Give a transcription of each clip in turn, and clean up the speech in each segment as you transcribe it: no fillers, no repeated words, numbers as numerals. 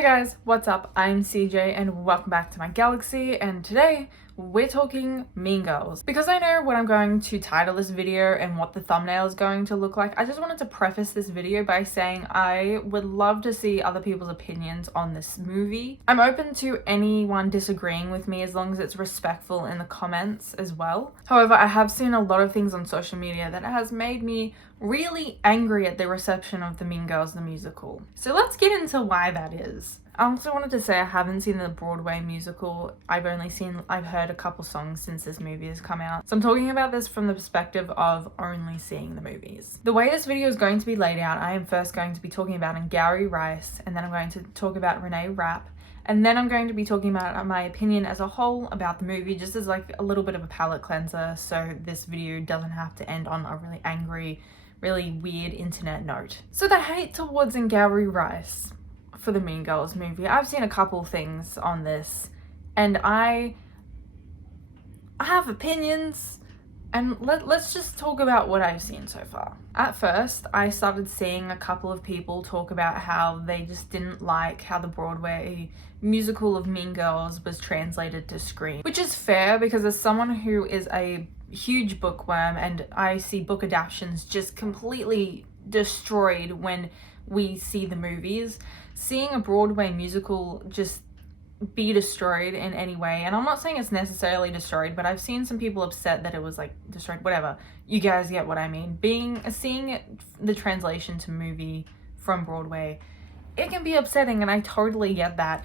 Hey guys, what's up? I'm CJ and welcome back to my galaxy, and today we're talking Mean Girls. Because I know what I'm going to title this video and what the thumbnail is going to look like, I just wanted to preface this video by saying I would love to see other people's opinions on this movie. I'm open to anyone disagreeing with me as long as it's respectful in the comments as well. However, I have seen a lot of things on social media that has made me really angry at the reception of the Mean Girls the musical. So let's get into why that is. I also wanted to say I haven't seen the Broadway musical. I've heard a couple songs since this movie has come out. So I'm talking about this from the perspective of only seeing the movies. The way this video is going to be laid out, I am first going to be talking about Angourie Rice, and then I'm going to talk about Renee Rapp, and then I'm going to be talking about my opinion as a whole about the movie, just as like a little bit of a palate cleanser, so this video doesn't have to end on a really angry, really weird internet note. So the hate towards Angourie Rice for the Mean Girls movie, I've seen a couple things on this, and I have opinions, and let's just talk about what I've seen so far. At first, I started seeing a couple of people talk about how they just didn't like how the Broadway musical of Mean Girls was translated to screen, which is fair because as someone who is a huge bookworm and I see book adaptations just completely destroyed when we see the movies, seeing a Broadway musical just be destroyed in any way, and I'm not saying it's necessarily destroyed, but I've seen some people upset that it was like destroyed, whatever, you guys get what I mean. Seeing it, the translation to movie from Broadway, it can be upsetting, and I totally get that.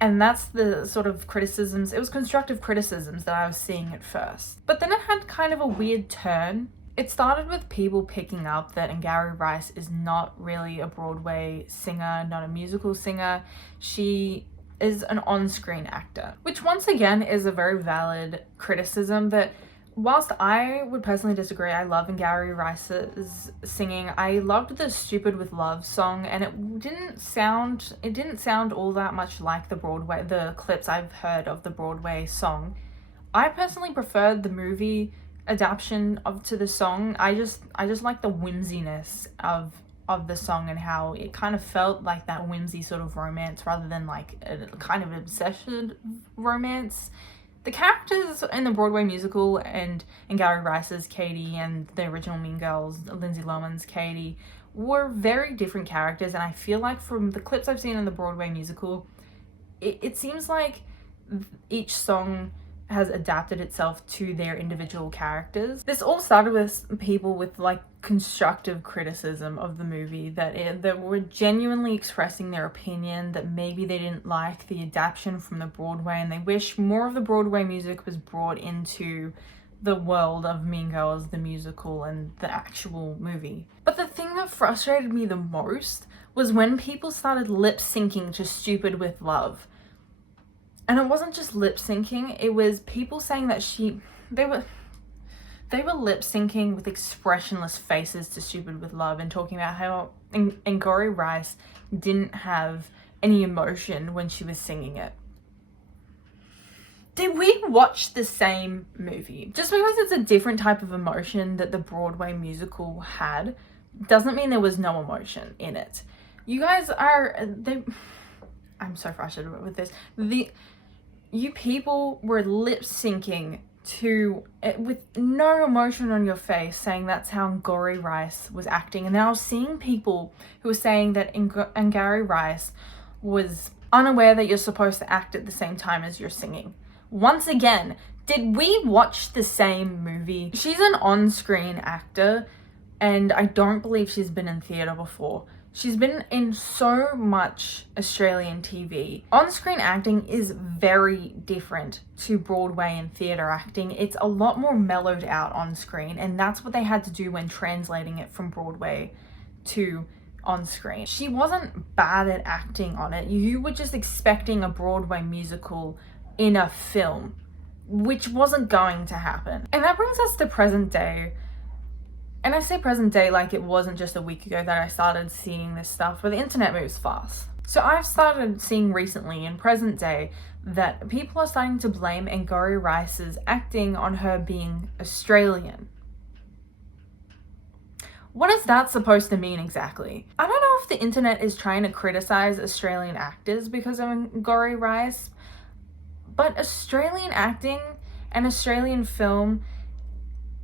And that's the sort of criticisms, it was constructive criticisms that I was seeing at first. But then it had kind of a weird turn. It started with people picking up that Angourie Rice is not really a Broadway singer, not a musical singer. She is an on-screen actor, which once again is a very valid criticism that whilst I would personally disagree, I love Angourie Rice's singing. I loved the Stupid with Love song, and it didn't sound all that much like the clips I've heard of the Broadway song. I personally preferred the movie adaptation to the song. I just like the whimsiness of the song and how it kind of felt like that whimsy sort of romance rather than like a kind of obsession romance. The characters in the Broadway musical and Angourie Rice's Katie and the original Mean Girls, Lindsay Lohan's Katie, were very different characters, and I feel like from the clips I've seen in the Broadway musical, it seems like each song has adapted itself to their individual characters. This all started with people with like constructive criticism of the movie that were genuinely expressing their opinion that maybe they didn't like the adaptation from the Broadway and they wish more of the Broadway music was brought into the world of Mean Girls, the musical, and the actual movie. But the thing that frustrated me the most was when people started lip syncing to Stupid with Love. And it wasn't just lip syncing, it was people saying that they were lip syncing with expressionless faces to Stupid with Love and talking about how Angourie Rice didn't have any emotion when she was singing it. Did we watch the same movie? Just because it's a different type of emotion that the Broadway musical had doesn't mean there was no emotion in it. You guys I'm so frustrated with this. You people were lip syncing to it with no emotion on your face, saying that's how Angourie Rice was acting. And then I was seeing people who were saying that Angourie Rice was unaware that you're supposed to act at the same time as you're singing. Once again, did we watch the same movie? She's an on-screen actor, and I don't believe she's been in theatre before. She's been in so much Australian TV. On-screen acting is very different to Broadway and theatre acting. It's a lot more mellowed out on screen, and that's what they had to do when translating it from Broadway to on-screen. She wasn't bad at acting on it. You were just expecting a Broadway musical in a film, which wasn't going to happen. And that brings us to present day. And I say present day like it wasn't just a week ago that I started seeing this stuff, but the internet moves fast. So I've started seeing recently in present day that people are starting to blame Angourie Rice's acting on her being Australian. What is that supposed to mean exactly? I don't know if the internet is trying to criticize Australian actors because of Angourie Rice, but Australian acting and Australian film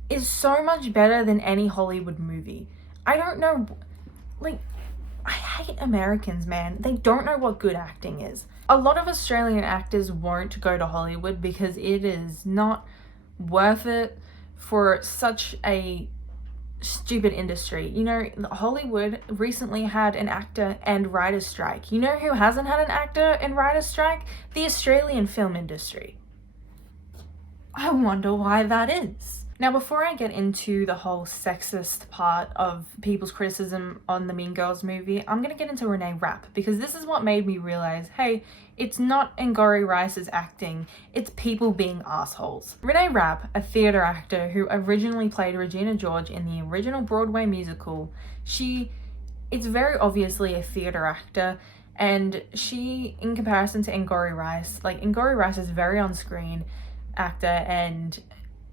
is so much better than any Hollywood movie. I don't know, like, I hate Americans, man. They don't know what good acting is. A lot of Australian actors won't go to Hollywood because it is not worth it for such a stupid industry. You know, Hollywood recently had an actor and writer strike. You know who hasn't had an actor and writer strike? The Australian film industry. I wonder why that is. Now, before I get into the whole sexist part of people's criticism on the Mean Girls movie, I'm going to get into Renee Rapp, because this is what made me realize, hey, it's not Angourie Rice's acting, it's people being assholes. Renee Rapp, a theatre actor who originally played Regina George in the original Broadway musical, it's very obviously a theatre actor, and she, in comparison to Angourie Rice, like, Angourie Rice is very on-screen actor, and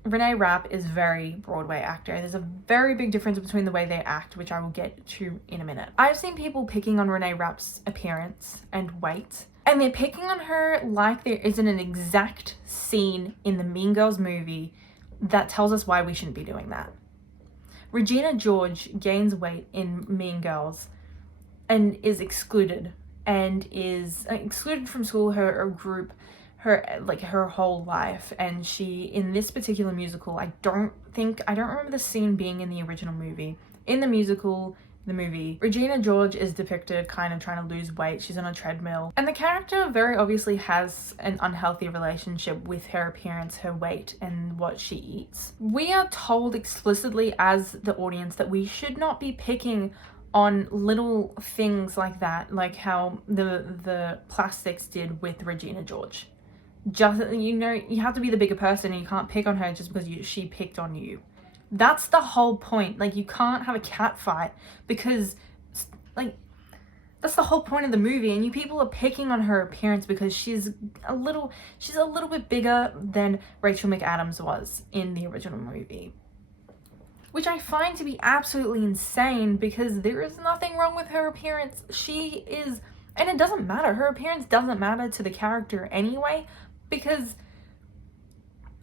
Renee Rapp is very Broadway actor. There's a very big difference between the way they act, which I will get to in a minute. I've seen people picking on Renee Rapp's appearance and weight, and they're picking on her like there isn't an exact scene in the Mean Girls movie that tells us why we shouldn't be doing that. Regina George gains weight in Mean Girls and is excluded from school, her group, her whole life. And she, in this particular musical, I don't remember the scene being in the original movie. In the movie, Regina George is depicted kind of trying to lose weight. She's on a treadmill, and the character very obviously has an unhealthy relationship with her appearance, her weight, and what she eats. We are told explicitly as the audience that we should not be picking on little things like that, like how the plastics did with Regina George. Just, you know, you have to be the bigger person, and you can't pick on her just because she picked on you. That's the whole point. Like, you can't have a cat fight because, like, that's the whole point of the movie, and you people are picking on her appearance because she's a little bit bigger than Rachel McAdams was in the original movie. Which I find to be absolutely insane, because there is nothing wrong with her appearance. She is, and it doesn't matter. Her appearance doesn't matter to the character anyway, because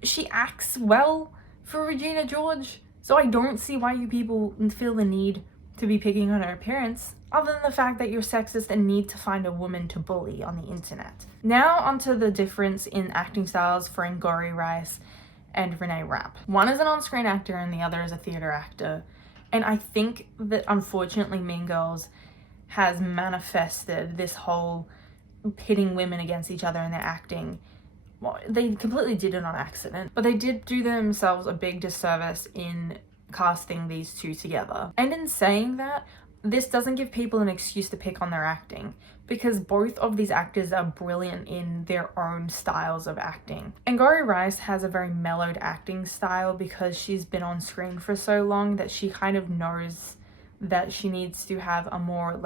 she acts well for Regina George. So I don't see why you people feel the need to be picking on her appearance, other than the fact that you're sexist and need to find a woman to bully on the internet. Now onto the difference in acting styles for Angourie Rice and Renee Rapp. One is an on-screen actor and the other is a theatre actor. And I think that unfortunately Mean Girls has manifested this whole pitting women against each other in their acting. Well, they completely did it on accident, but they did do themselves a big disservice in casting these two together. And in saying that, this doesn't give people an excuse to pick on their acting, because both of these actors are brilliant in their own styles of acting. Angourie Rice has a very mellowed acting style because she's been on screen for so long that she kind of knows that she needs to have a more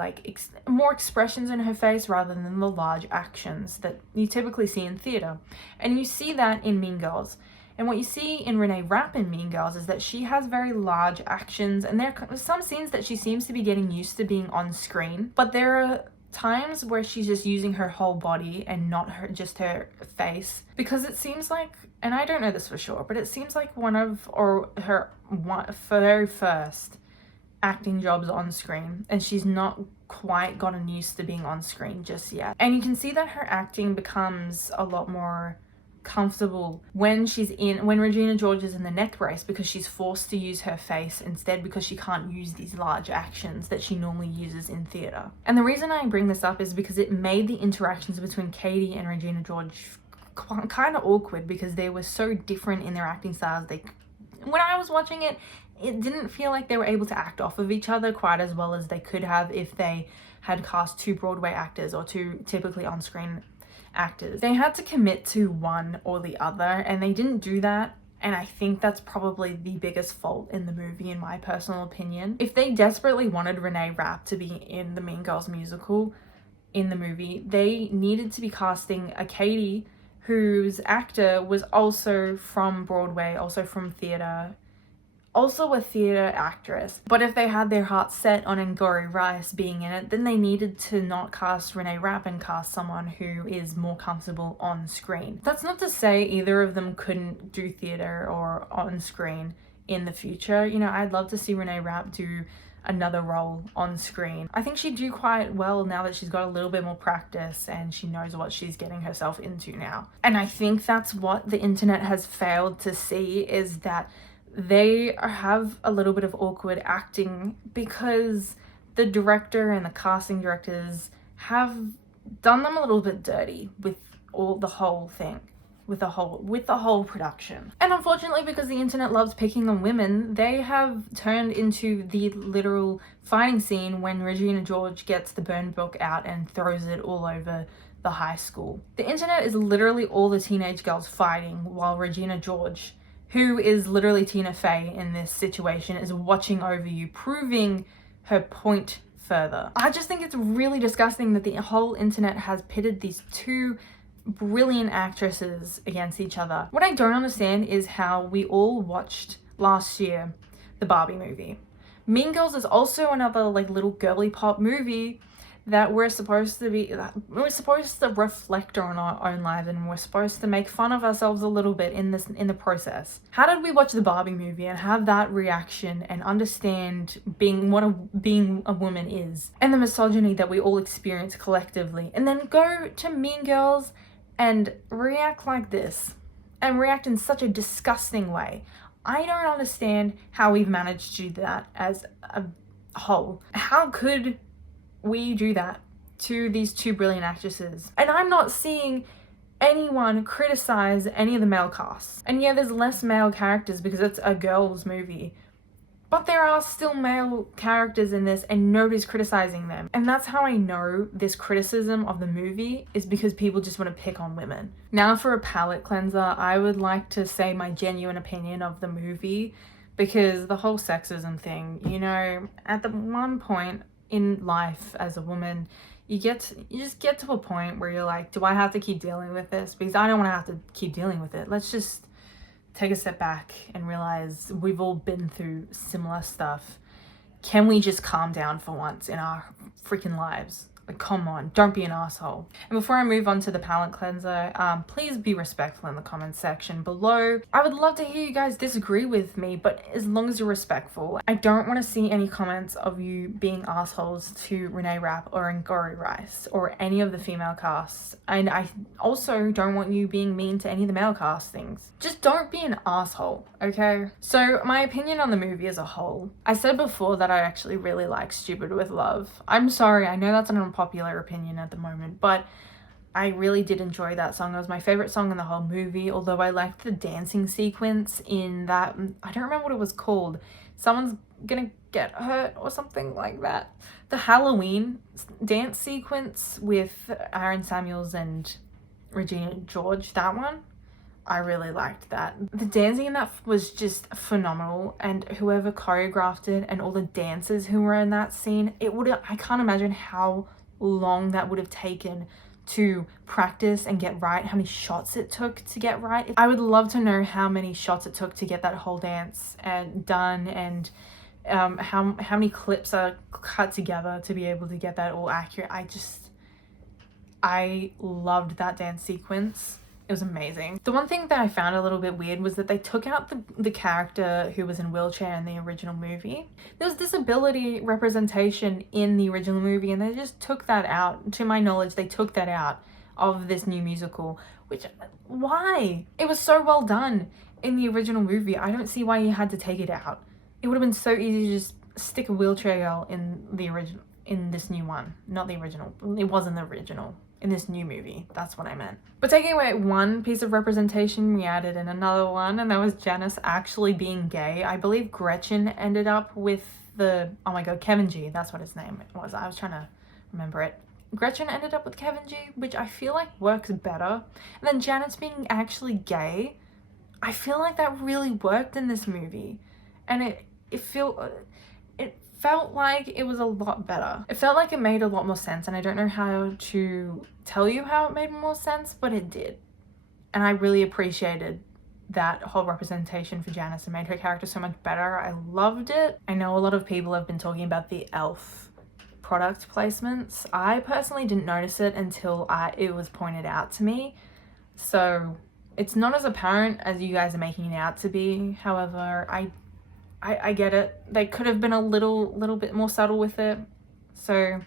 more expressions in her face rather than the large actions that you typically see in theatre. And you see that in Mean Girls. And what you see in Renee Rapp in Mean Girls is that she has very large actions, and there are some scenes that she seems to be getting used to being on screen, but there are times where she's just using her whole body and not just her face, because it seems like, and I don't know this for sure, but it seems like her very first acting jobs on screen, and she's not quite gotten used to being on screen just yet. And you can see that her acting becomes a lot more comfortable when Regina George is in the neck brace, because she's forced to use her face instead, because she can't use these large actions that she normally uses in theatre. And the reason I bring this up is because it made the interactions between Katie and Regina George kind of awkward, because they were so different in their acting styles. When I was watching it, it didn't feel like they were able to act off of each other quite as well as they could have if they had cast two Broadway actors or two typically on-screen actors. They had to commit to one or the other, and they didn't do that, and I think that's probably the biggest fault in the movie, in my personal opinion. If they desperately wanted Renee Rapp to be in the Mean Girls musical in the movie, they needed to be casting a Katie whose actor was also from Broadway, also from theatre, also a theatre actress. But if they had their hearts set on Angourie Rice being in it, then they needed to not cast Renee Rapp and cast someone who is more comfortable on screen. That's not to say either of them couldn't do theatre or on screen in the future. You know, I'd love to see Renee Rapp do another role on screen. I think she'd do quite well now that she's got a little bit more practice and she knows what she's getting herself into now. And I think that's what the internet has failed to see, is that they have a little bit of awkward acting because the director and the casting directors have done them a little bit dirty with the whole thing. With the whole production. And unfortunately, because the internet loves picking on women, they have turned into the literal fighting scene when Regina George gets the burn book out and throws it all over the high school. The internet is literally all the teenage girls fighting, while Regina George, who is literally Tina Fey in this situation, is watching over you, proving her point further. I just think it's really disgusting that the whole internet has pitted these two brilliant actresses against each other. What I don't understand is how we all watched last year the Barbie movie. Mean Girls is also another like little girly pop movie that we're supposed to reflect on our own lives, and we're supposed to make fun of ourselves a little bit in the process. How did we watch the Barbie movie and have that reaction and understand being a woman is, and the misogyny that we all experience collectively, and then go to Mean Girls and react like this, and react in such a disgusting way? I don't understand how we've managed to do that as a whole. How could we do that to these two brilliant actresses? And I'm not seeing anyone criticize any of the male casts. And yeah, there's less male characters because it's a girls' movie, but there are still male characters in this and nobody's criticizing them. And that's how I know this criticism of the movie is because people just want to pick on women. Now for a palate cleanser, I would like to say my genuine opinion of the movie, because the whole sexism thing, you know, at the one point in life as a woman, you just get to a point where you're like, do I have to keep dealing with this? Because I don't want to have to keep dealing with it. Let's just take a step back and realize we've all been through similar stuff. Can we just calm down for once in our freaking lives? Like, come on, don't be an asshole. And before I move on to the palate cleanser, please be respectful in the comments section below. I would love to hear you guys disagree with me, but as long as you're respectful. I don't want to see any comments of you being assholes to Renee Rapp or Angourie Rice or any of the female casts. And I also don't want you being mean to any of the male castings. Just don't be an asshole, okay? So my opinion on the movie as a whole. I said before that I actually really like Stupid with Love. I'm sorry, I know that's an unpopular opinion at the moment, but I really did enjoy that song. It was my favorite song in the whole movie, although I liked the dancing sequence in that. I don't remember what it was called. Someone's gonna get hurt or something like that. The Halloween dance sequence with Aaron Samuels and Regina George, that one, I really liked that. The dancing in that was just phenomenal, and whoever choreographed it and all the dancers who were in that scene, I can't imagine how long that would have taken to practice and get right, how many shots it took to get right. I would love to know how many shots it took to get that whole dance done, and how many clips are cut together to be able to get that all accurate. I loved that dance sequence. It was amazing. The one thing that I found a little bit weird was that they took out the character who was in wheelchair in the original movie. There was disability representation in the original movie, and they just took that out. To my knowledge, they took that out of this new musical, why? It was so well done in the original movie. I don't see why you had to take it out. It would have been so easy to just stick a wheelchair girl in the original, in this new one. Not the original. It wasn't the original. In this new movie, that's what I meant. But taking away one piece of representation, we added in another one, and that was Janice actually being gay. I believe Gretchen ended up with oh my god, Kevin G, that's what his name was. I was trying to remember it. Gretchen ended up with Kevin G, which I feel like works better. And then Janice being actually gay, I feel like that really worked in this movie. And it felt like it was a lot better. It felt like it made a lot more sense, and I don't know how to tell you how it made more sense, but it did. And I really appreciated that whole representation for Janice and made her character so much better. I loved it. I know a lot of people have been talking about the e.l.f. product placements. I personally didn't notice it until it was pointed out to me. So it's not as apparent as you guys are making it out to be. However, I get it. They could have been a little bit more subtle with it. So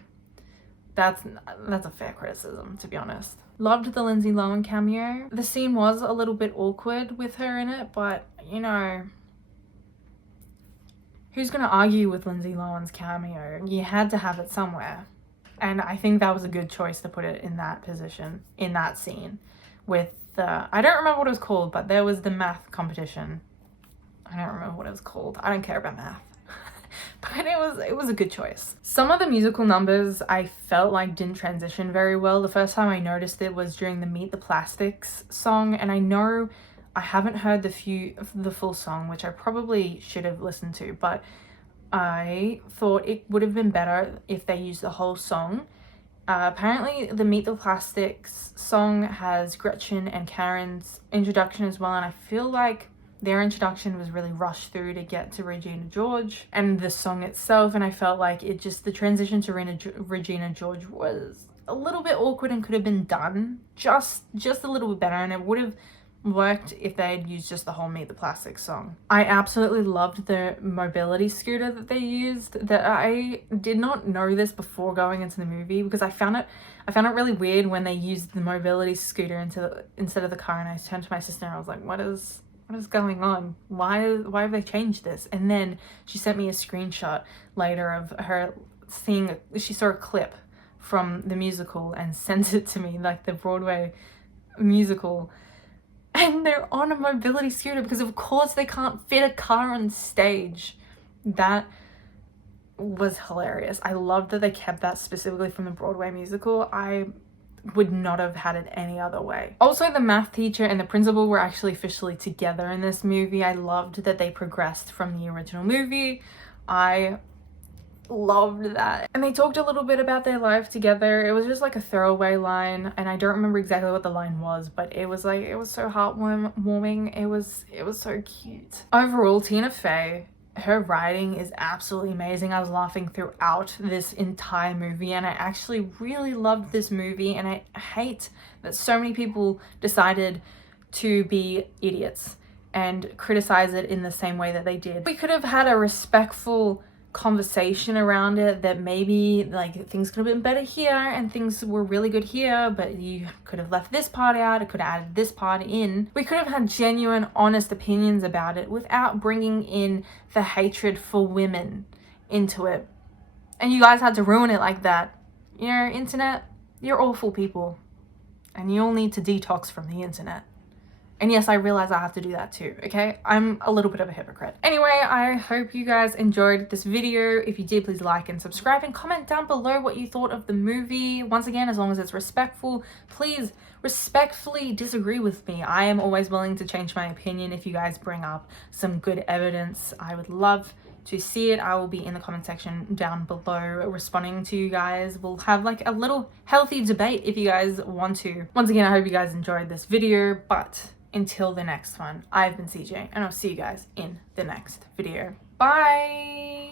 that's a fair criticism, to be honest. Loved the Lindsay Lohan cameo. The scene was a little bit awkward with her in it, but you know, who's gonna argue with Lindsay Lohan's cameo? You had to have it somewhere. And I think that was a good choice to put it in that position, in that scene. With the, I don't remember what it was called, but there was the math competition. I don't remember what it was called. I don't care about math. But it was a good choice. Some of the musical numbers I felt like didn't transition very well. The first time I noticed it was during the Meet the Plastics song, and I know I haven't heard the full song, which I probably should have listened to, but I thought it would have been better if they used the whole song. Apparently the Meet the Plastics song has Gretchen and Karen's introduction as well, and I feel like their introduction was really rushed through to get to Regina George and the song itself, and I felt like the transition to Regina George was a little bit awkward and could have been done just a little bit better, and it would have worked if they had used just the whole Meet the Plastics song. I absolutely loved the mobility scooter that they used. That I did not know this before going into the movie, because I found it really weird when they used the mobility scooter instead of the car, and I turned to my sister and I was like, what is going on? Why have they changed this? And then she sent me a screenshot later of her she saw a clip from the musical and sent it to me, like the Broadway musical, and they're on a mobility scooter because of course they can't fit a car on stage. That was hilarious. I loved that they kept that specifically from the Broadway musical. I would not have had it any other way. Also, the math teacher and the principal were actually officially together in this movie. I loved that they progressed from the original movie. I loved that. And they talked a little bit about their life together. It was just like a throwaway line, and I don't remember exactly what the line was, but it was so heartwarming. It was so cute. Overall, Tina Fey, her writing is absolutely amazing. I was laughing throughout this entire movie, and I actually really loved this movie, and I hate that so many people decided to be idiots and criticize it in the same way that they did. We could have had a respectful conversation around it, that maybe like things could have been better here and things were really good here, but you could have left this part out, it could have added this part in. We could have had genuine, honest opinions about it without bringing in the hatred for women into it. And you guys had to ruin it like that. You know, internet, you're awful people, and you all need to detox from the internet. And yes, I realize I have to do that too, okay? I'm a little bit of a hypocrite. Anyway, I hope you guys enjoyed this video. If you did, please like and subscribe and comment down below what you thought of the movie. Once again, as long as it's respectful, please respectfully disagree with me. I am always willing to change my opinion if you guys bring up some good evidence. I would love to see it. I will be in the comment section down below responding to you guys. We'll have like a little healthy debate if you guys want to. Once again, I hope you guys enjoyed this video, but until the next one, I've been CJ, and I'll see you guys in the next video. Bye!